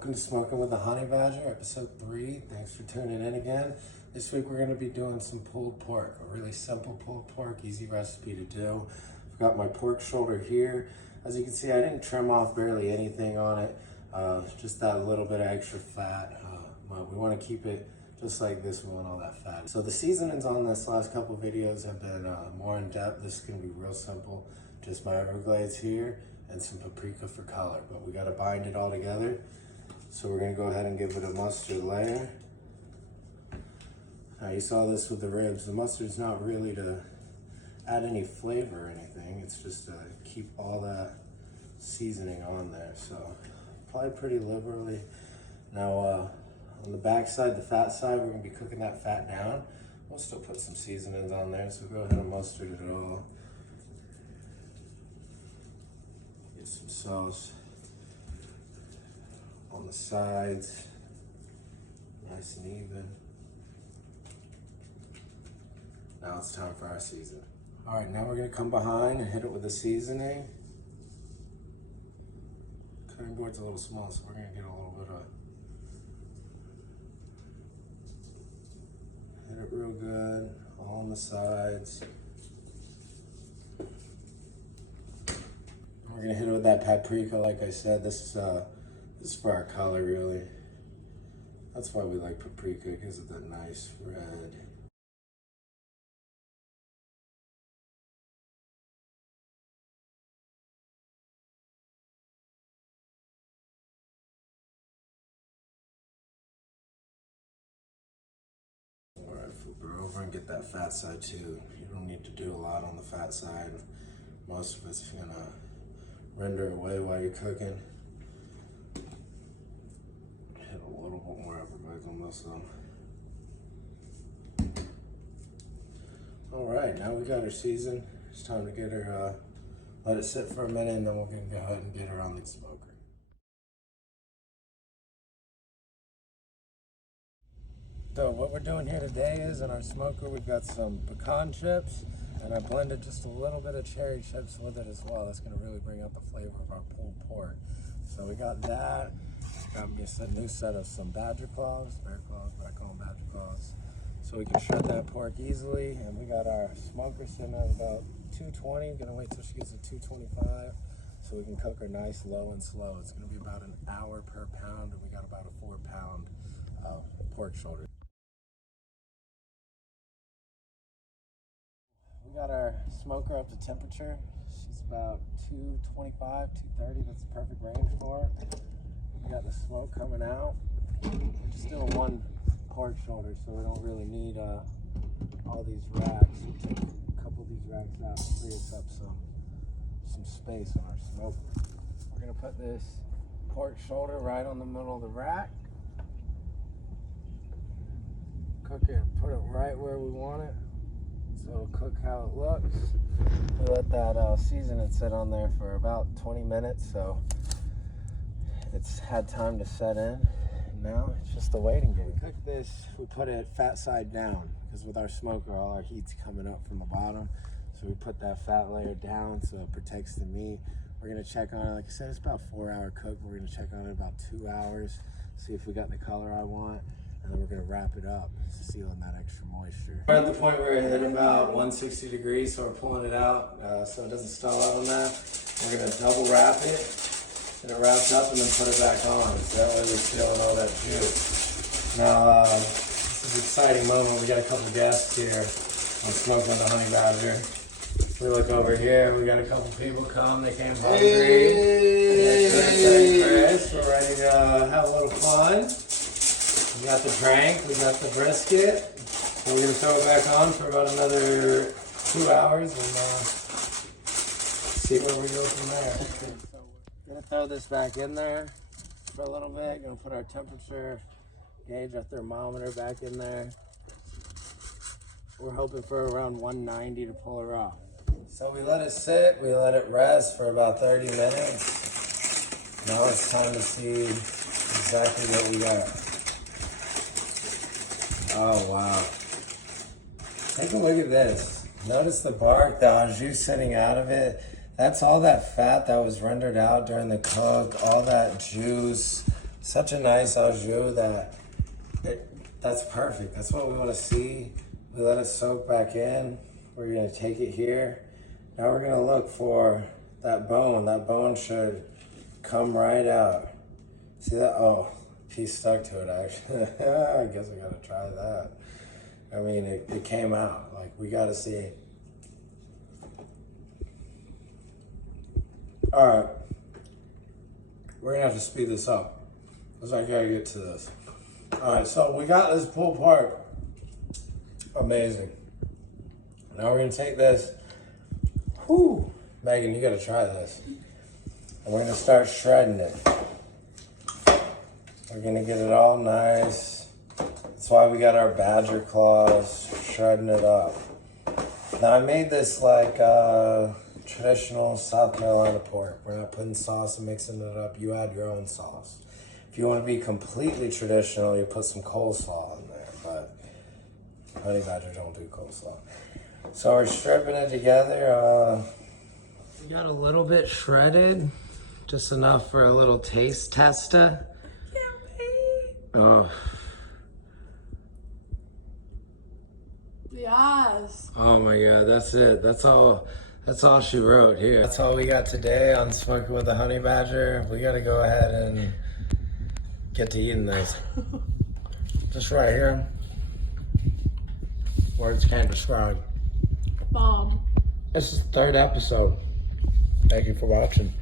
Welcome to Smoking with the Honey Badger, episode 3. Thanks for tuning in again. This week we're going to be doing some pulled pork, a really simple pulled pork, easy recipe to do. I've got my pork shoulder here. As you can see, I didn't trim off barely anything on it, just that little bit of extra fat. We want to keep it just like this. We want all that fat. So the seasonings on this last couple videos have been more in depth. This is going to be real simple. Just my Everglades here and some paprika for color, but we got to bind it all together. So we're going to go ahead and give it a mustard layer. Now you saw this with the ribs. The mustard's not really to add any flavor or anything. It's just to keep all that seasoning on there. So apply pretty liberally. Now on the back side, the fat side, we're going to be cooking that fat down. We'll still put some seasonings on there, so go ahead and mustard it all. Get some sauce on the sides, nice and even. Now it's time for our season. All right, now we're gonna come behind and hit it with the seasoning. Cutting board's a little small, so we're gonna get a little bit of, hit it real good, all on the sides. We're gonna hit it with that paprika, like I said. This is for our color, really. That's why we like paprika, it gives it that nice red. All right, flip it over and get that fat side too. You don't need to do a lot on the fat side. Most of it's gonna render away while you're cooking. Hit a little bit more Everglades on this one. All right, now we got her seasoned. It's time to get her, let it sit for a minute, and then we're gonna go ahead and get her on the smoker. So what we're doing here today is in our smoker, we've got some pecan chips, and I blended just a little bit of cherry chips with it as well. That's gonna really bring out the flavor of our pulled pork. So we got that. Got me a new set of some badger claws, bear claws, but I call them badger claws. So we can shred that pork easily. And we got our smoker sitting at about 220. Gonna wait till she gets to 225 so we can cook her nice low and slow. It's gonna be about an hour per pound, and we got about a 4-pound pork shoulder. We got our smoker up to temperature. She's about 225, 230. That's the perfect range for her. We got the smoke coming out. We're just doing one pork shoulder, so we don't really need all these racks. We'll take a couple of these racks out and free us up some space on our smoker. We're gonna put this pork shoulder right on the middle of the rack. Cook it, put it right where we want it. So it'll cook how it looks. We let that seasoning sit on there for about 20 minutes, so it's had time to set in. And now it's just a waiting game. We cook this, we put it fat side down, because with our smoker, all our heat's coming up from the bottom. So we put that fat layer down so it protects the meat. We're gonna check on it, like I said, it's about a 4-hour cook. We're gonna check on it about 2 hours, see if we got the color I want. And then we're gonna wrap it up, sealing that extra moisture. We're at the point where we're hitting about 160 degrees, so we're pulling it out so it doesn't stall out on that. We're gonna double wrap it, get it wrapped up, and then put it back on. So that way we're sealing all that juice. Now, this is an exciting moment. We got a couple guests here on Smoking with the Honey Badger. We look over here, we got a couple people come, they came hungry. Hey. Chris, we're ready to have a little fun. We got the drink, we got the brisket. So we're gonna throw it back on for about another 2 hours and see where we go from there. So we're gonna throw this back in there for a little bit. Gonna put our temperature gauge, our thermometer back in there. We're hoping for around 190 to pull her off. So we let it sit, we let it rest for about 30 minutes. Now it's time to see exactly what we got. Oh, wow. Take a look at this. Notice the bark, the au jus sitting out of it. That's all that fat that was rendered out during the cook, all that juice, such a nice au jus that that's perfect. That's what we want to see. We let it soak back in. We're gonna take it here. Now we're gonna look for that bone. That bone should come right out. See that? Oh, piece stuck to it actually. I guess we gotta try that. I mean, it came out. Like, we gotta see. All right. We're gonna have to speed this up because I gotta get to this. All right, so we got this pulled part. Amazing. Now we're gonna take this. Whoo, Megan, you gotta try this. And we're gonna start shredding it. We're gonna get it all nice. That's why we got our badger claws, shredding it up. Now I made this like traditional South Carolina pork. We're not putting sauce and mixing it up. You add your own sauce. If you want to be completely traditional, you put some coleslaw in there, but honey badger don't do coleslaw. So we're stripping it together. We got a little bit shredded, just enough for a little taste tester. I can't wait. Oh. Yes. Oh my God, that's it. That's all she wrote here. That's all we got today on Smokin with the Honey Badger. We gotta go ahead and get to eating this. Just right here. Words can't describe. Mom. This is the 3rd episode. Thank you for watching.